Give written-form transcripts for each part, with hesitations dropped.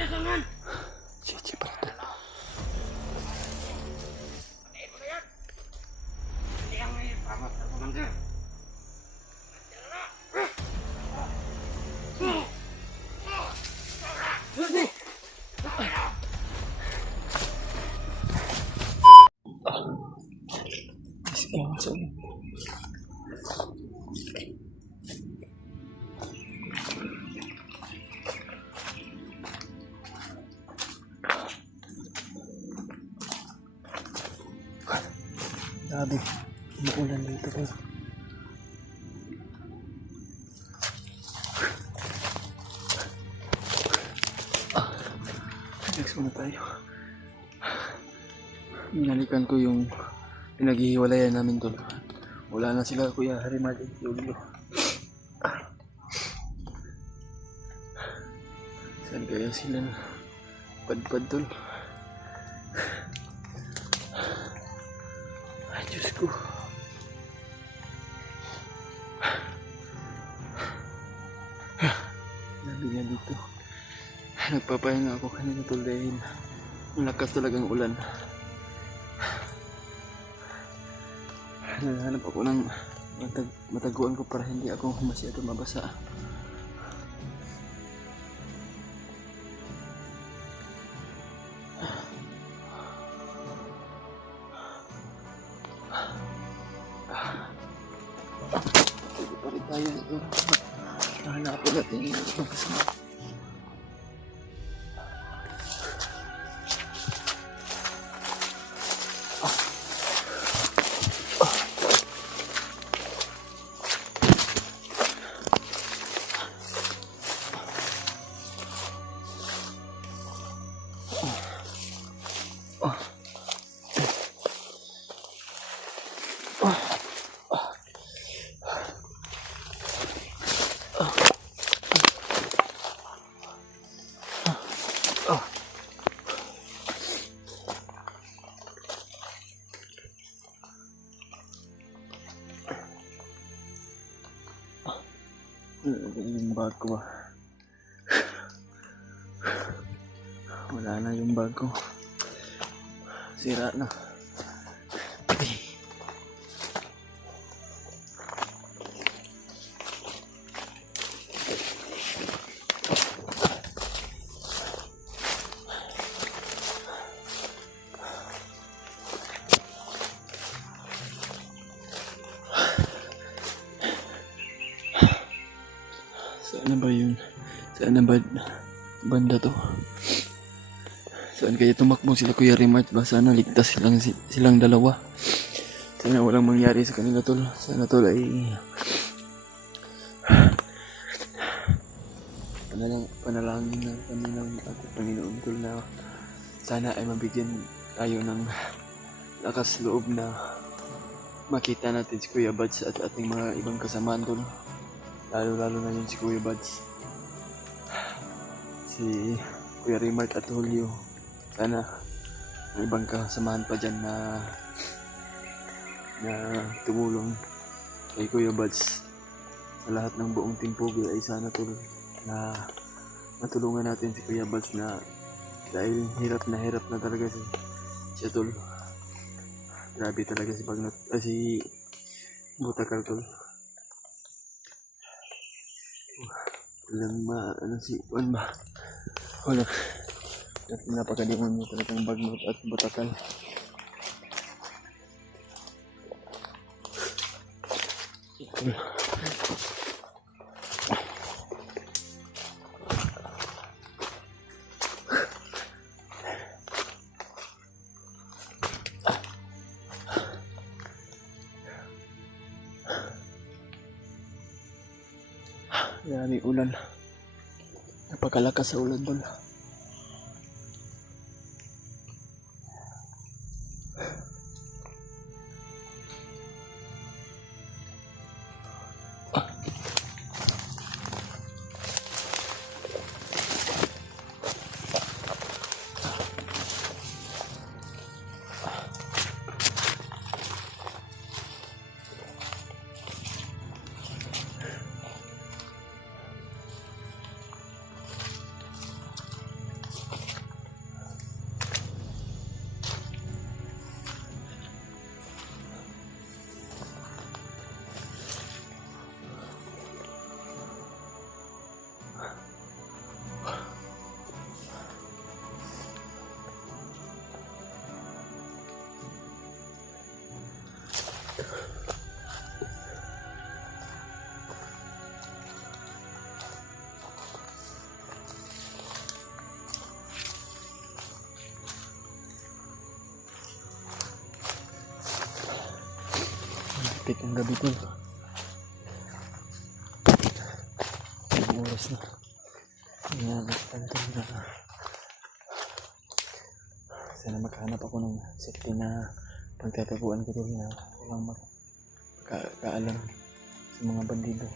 Chichi brother. Grabe, umuulan dito guys. Relax muna tayo. Binalikan ko yung pinaghihiwalayan namin doon. Wala na sila Kuya Harimad at Julio. Saan kaya sila padpad doon? Ay Diyos ko. Grabe nga dito. Nagpapahinga ako kanina tol dahil malakas talagang ulan. Naghahanap ako ng mataguan ko para hindi ako masyado mabasa. Sige pa rin tayo ito. Nahanapin natin yung magkasama. Yung bag ko ba? Wala na yung bag ko. Sira na. Saan ba yun? Saan na ba banda to? Saan kaya tumakbo sila Kuya Rimart ba? Sana ligtas silang dalawa. Sana walang mangyari sa kanila tol. Sana tol ay panalangin ng kami ng ating Panginoon tol na sana ay mabigyan tayo ng lakas loob na makita natin si Kuya Buds at ating mga ibang kasamaan tol. Lalo na yun si Kuya Buds, si Kuya Rimart at Julio. Sana may ibang kasamahan pa dyan na tumulong kay Kuya Buds sa lahat ng buong Team Pogi. Ay sana tol na matulungan natin si Kuya Buds na dahil hirap na talaga siya tol. Grabe talaga si Butakal tol. Walang si Juan ba? Wala. Napakadiwan mo talagang Bagnot at Butakal. May ulan. Napakalakas sa ulan doon. Malapit ang gabi tol. Ang oras na. Inagatan tol na. Sana makahanap ako ng safety na pagtataguan ko tol na walang makakaalam sa mga bandido.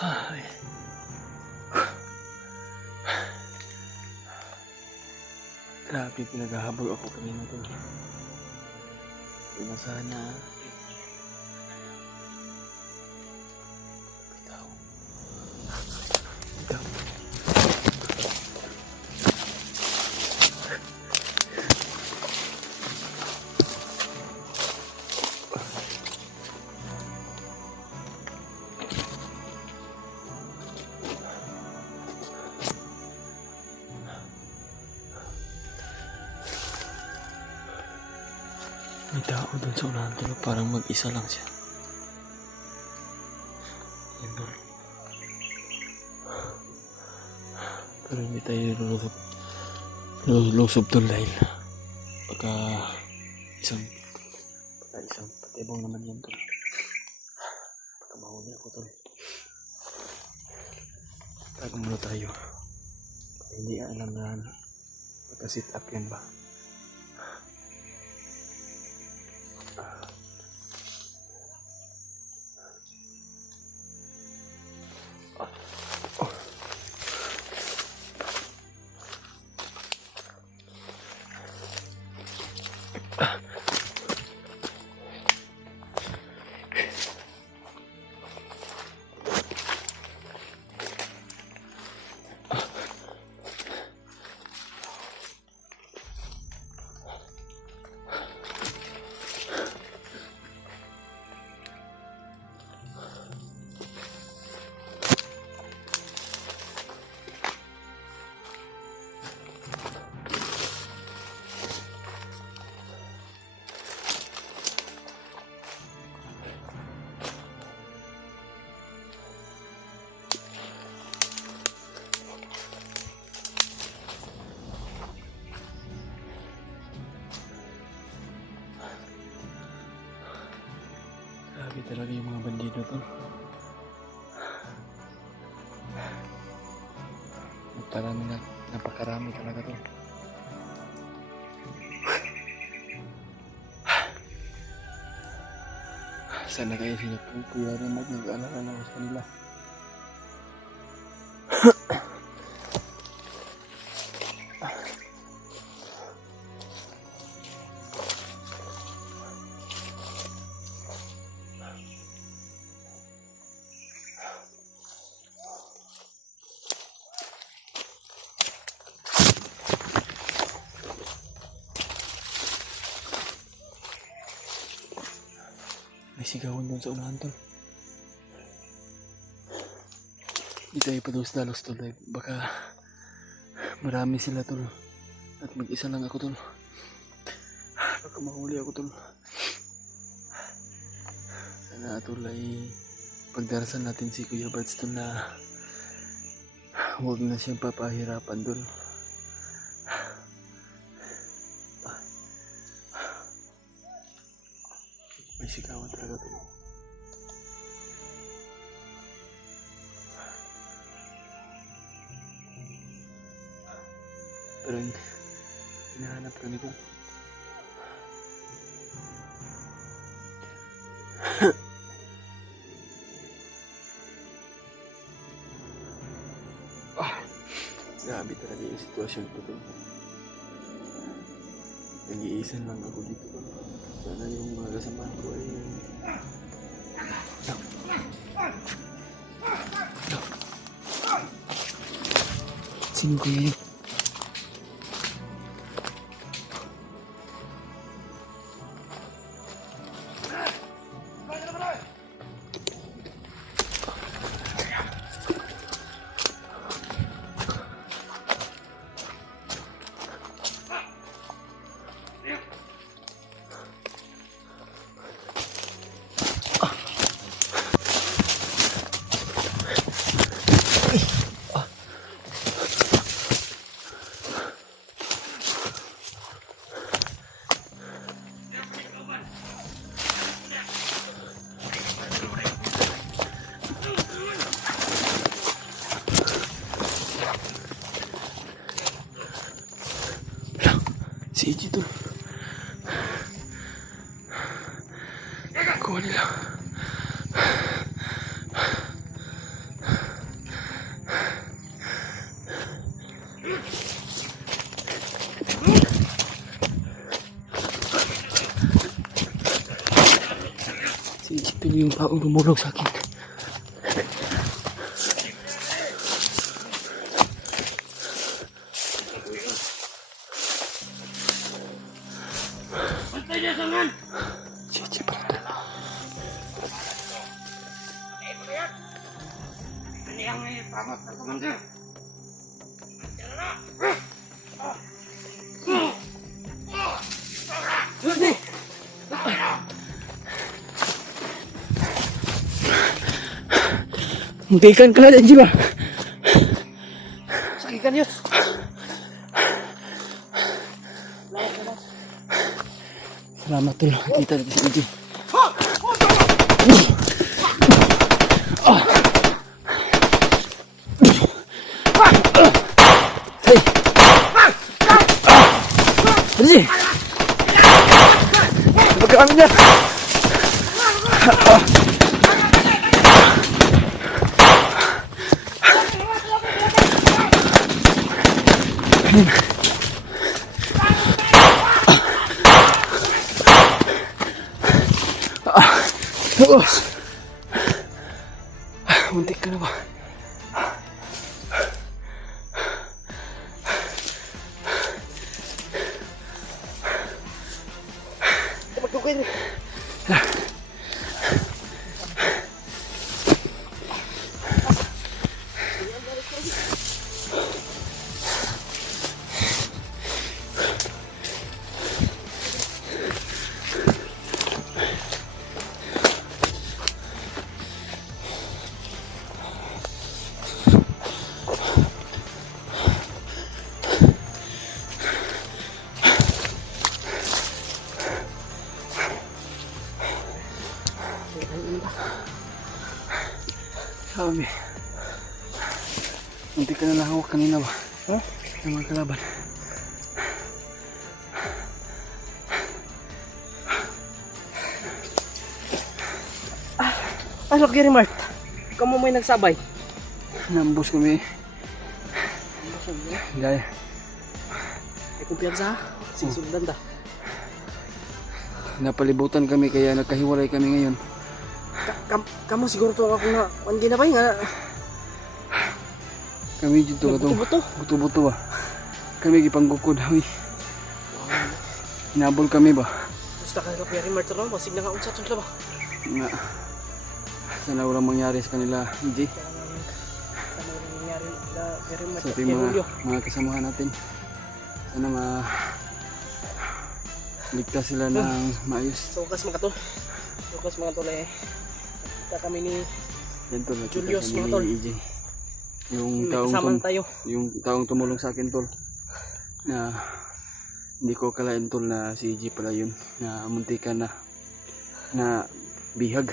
Ay. Grabe, pinaghahabol ako kanina tol. Hindi na sana. Bitaw. Bitaw. May tao doon sa unahan tol, parang mag-isa lang siya. Yan tol. Pero hindi tayo lulusob tol dahil pagka isang patibong naman yan tol. Pagka mahuli ako tol, tago muna tayo. Hindi alam na pagka sit up yan ba. Grabe talaga yung mga bandido to. Napakarami talaga to. Sana kayo sila kuya rin mag-alala na ako sa kanila. May sigawan doon sa unahan tol. Di tayo pa dalos tol. Baka marami sila tol. At mag-isa lang ako tol. Baka mahuli ako tol. Sana tol ay pagdarasan natin si Kuya Buds tol na huwag na siyang papahirapan tol. May sigawan talaga tol. Pero hinahanap kami tol. sitwasyon ko to. Nag-iisa lang ako dito. Sana yung mga kasamahan ko ay sino kaya yun? Si EJ to. Kuha nila. Si EJ to yung taong lumulog sa akin. Si EJ pala. Muntikan ka na dyan, Jiba. Sakikan yun. Salamat tol. Kita natin si EJ. Hey! EJ! Pagkakamin niya! Muntik ka na ba? Magkukuin. Sabi, muntik ka na lang hawak kanina ba? Huh? Yung mga kalaban. Ano, Gary Mart? Ikaw mo may nagsabay? Nambus kami. Dahil May kumpiyansa ha? Sisundan ta. napalibutan kami kaya nagkahiwalay kami ngayon. Kamu siguro to ako na hindi na ba nga Kami dito katong buto-buto. buto-buto ba. Kami gipanggukod. Uy. Hinabol kami ba? Gusto ka Gary Mart ron, masig na nga unsa to ba? Nga. Sana walang mangyari sa kanila, EJ. Sa mga nangyari na Gary Mart Sa ating mga kasamahan natin. Sana ligtas sila ng maayos. So wakas mga tol. Wakas mga tol eh. Kita kami ni Yan tol, nakita Julius, kami mga tol. ni EJ. Yung kasama tayo. yung taong tumulong sa akin tol. Na hindi ko akalain tol na si EJ pala yun. Na muntikan na bihag.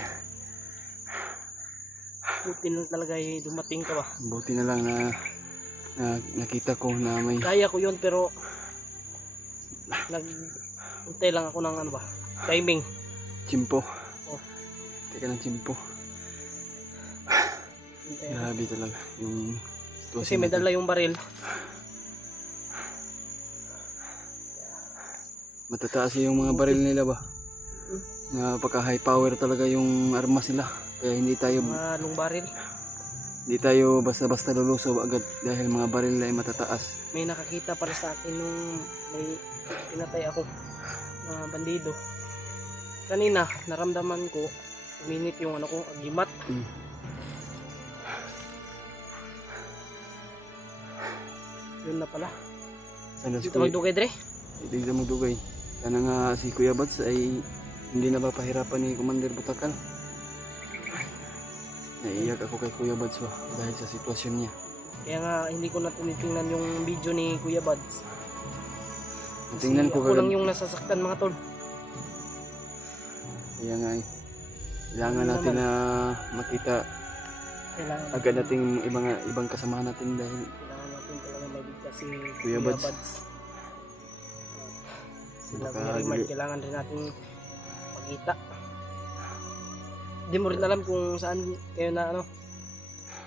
Buti na talaga eh, dumating ka ba? Buti na lang na nakita ko na may Kaya ko yun pero nag-untay lang ako ng ano ba? Timing. chimpo. Oh. Teka ng chimpo. Untay ako. Grabe talaga yung Kasi may dala yung baril. matataas yung mga baril nila ba? Napaka high power talaga yung armas nila. Kaya Mga long barrel. hindi tayo basta-basta lulusob agad dahil mga baril nila ay matataas. May nakakita para sa akin nung may pinatay ako na bandido. Kanina, naramdaman ko, uminit yung ano ko, agimat. Yun na pala. Sana si Dito magdugay, Dre. Hindi na magdugay. Sana nga si Kuya Bats ay hindi na mapahirapan ni Commander Butakal. Naiiyak ako kay Kuya Bats ba dahil sa sitwasyon niya. Kaya nga, hindi ko na tinitingnan yung video ni Kuya Buds. Tingnan ko Ako lang yung nasasaktan, mga tol. Kaya nga kailangan natin na makita Kailangan agad natin ibang kasamahan natin dahil natin talaga maibigkas si Kuya Kuya Buds. Buds. Sila Baka Kuya Rimard, dili- kailangan rin natin makita. Hindi mo rin alam kung saan kayo na ano.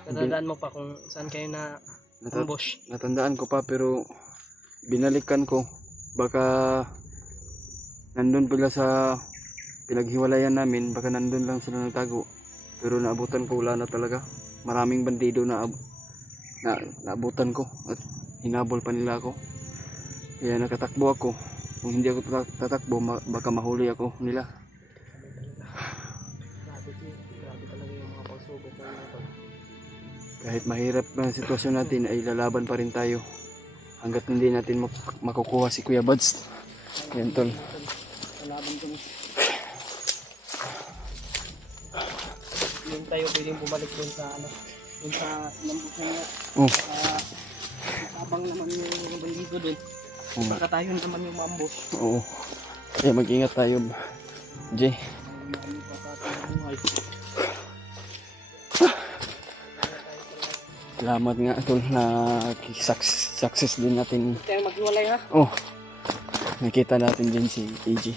Natandaan mo pa kung saan kayo na ambush. natandaan ko pa pero binalikan ko baka nandun pala sa pinaghiwalayan namin, baka nandun lang sila nagtago pero naabutan ko wala na talaga, maraming bandido na naabutan ko at hinabol pa nila ako kaya nakatakbo ako. Kung hindi ako tatakbo baka mahuli ako nila. Grabe talaga yung mga pagsubok ko na to. Kahit mahirap na sitwasyon natin ay lalaban pa rin tayo hanggat hindi natin makukuha si Kuya Buds. Yan tol. Kalaban ko. Yung tayo pwedeng bumalik dun sa ano, dun sa lambusan nga. Oh. Abang naman yung bandido dun. Baka tayo naman yung maambush. Oo. Kaya mag-ingat tayo, Jay. Salamat nga tol na success din natin. Tayo maghiwalay ha. Oh. Nakita natin din si AJ.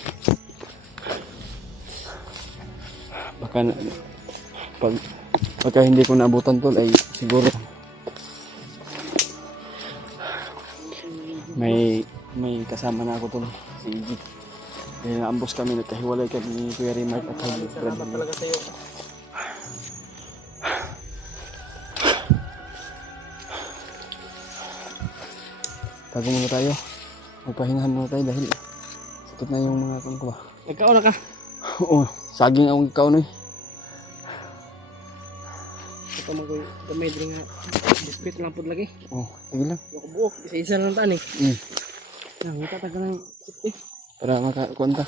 Pagka hindi ko naabutan tol ay siguro may kasama na ako tol, si AJ. Kaya naambos kami, nagkahiwalay kami ni Kuya Rimard at Maraming salamat talaga sa iyo. Tago muna tayo. Magpahingahan muna tayo dahil sakit na yung mga kon ko ba. Nagkaon na ka. Oo, saging akong ikaw no. Ito mo ko gamay din nga. Biskuit lang pod lagi. Oh, sige lang. Yung buok, isa-isa lang taan eh. Nang itatagal ng sipti. Para makakuha ta.